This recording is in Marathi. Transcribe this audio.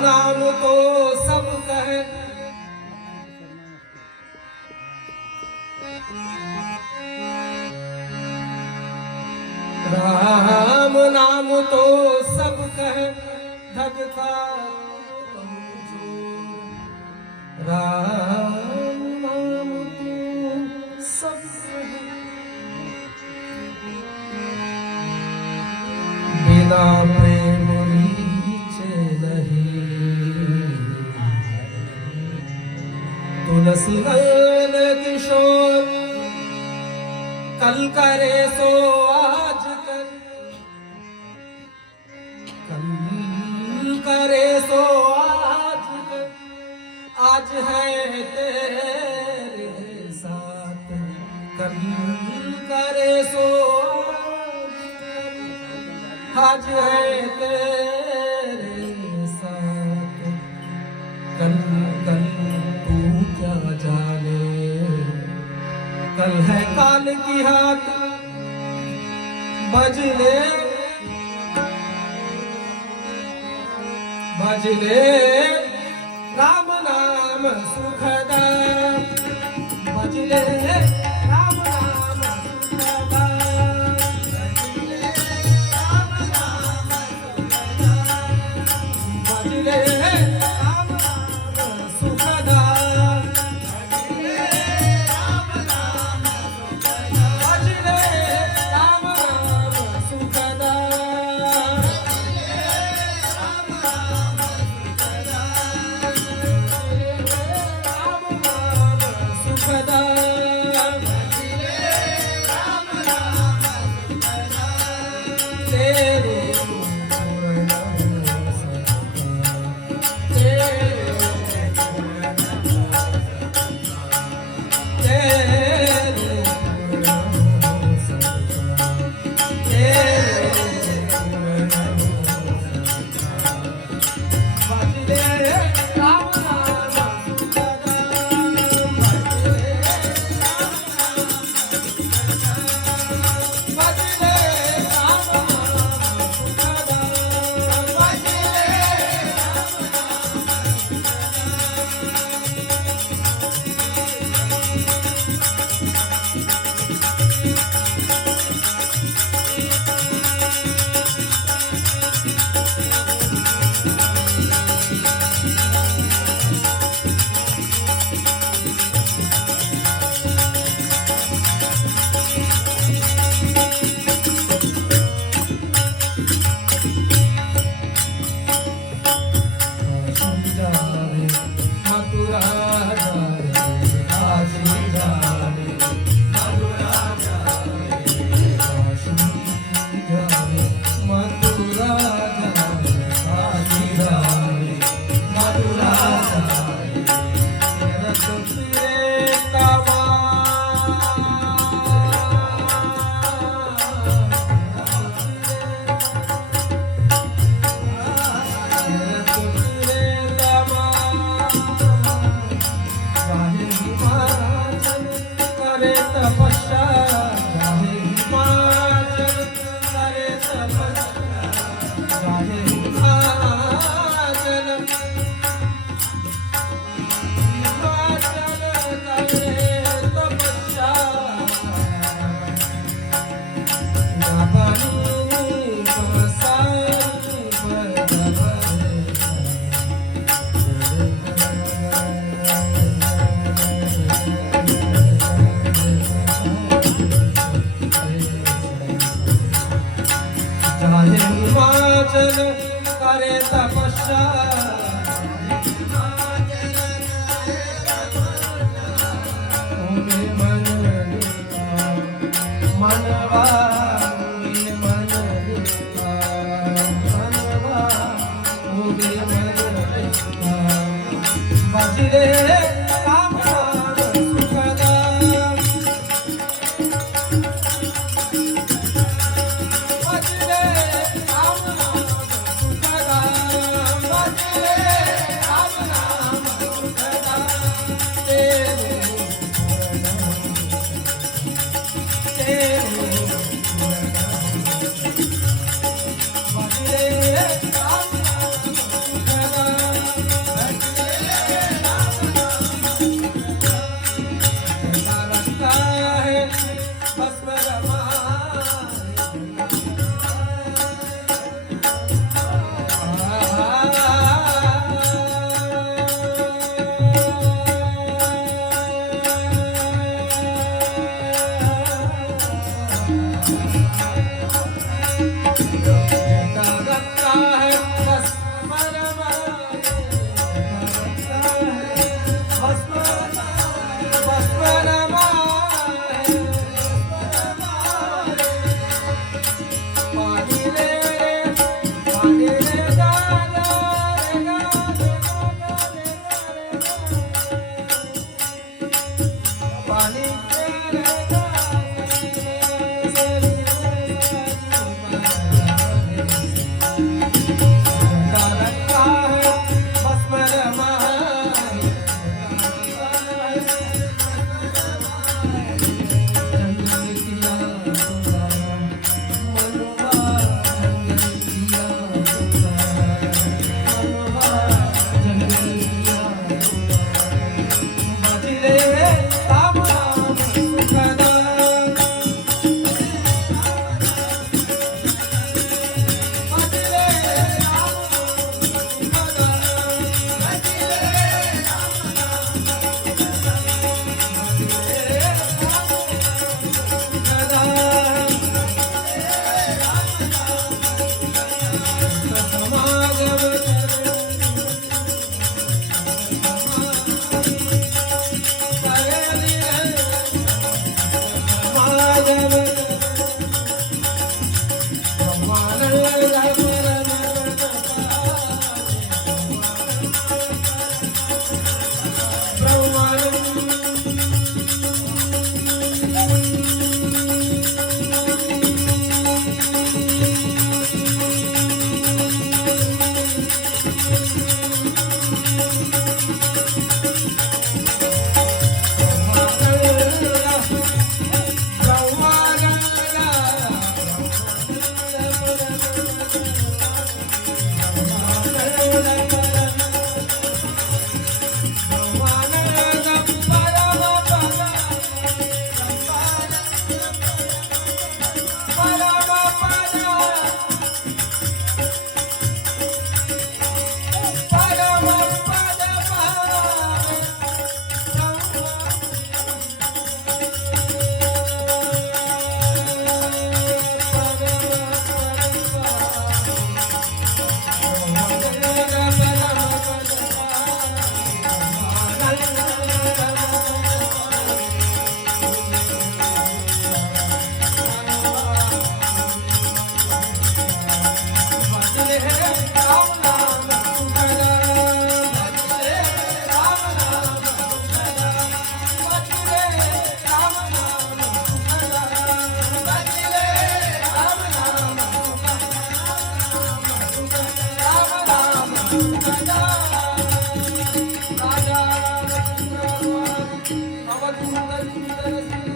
नाम तो सब कहे, राम नाम तो सब कहे, धगता राम नाम तो सब कहे, बिना प्रेम रीचे नहीं। तुलसी नयन किशोर कल करे सो आज कर, कल करे सो आज कर, आज है तेरे साथ, कल करे सो आज है तेरे साथ, कल कल तू क्या जाने, कल है काल की हाथ बजले बजले राम नाम सुखदा, बजले राम नाम सुखदा, बजले राम नाम सुखदा, बजले राम नाम सुखदा, बजले राम नाम सुखदा, बजले राम नाम सुखदा, सुखदा, तेरे हिमाचल करे तपस्या, मनवा बजरे राम नाम सुखदा, बजरे राम नाम सुखदा, बजरे राम नाम सुखदा, तेरे बजरे राम नाम सुखदा। राजा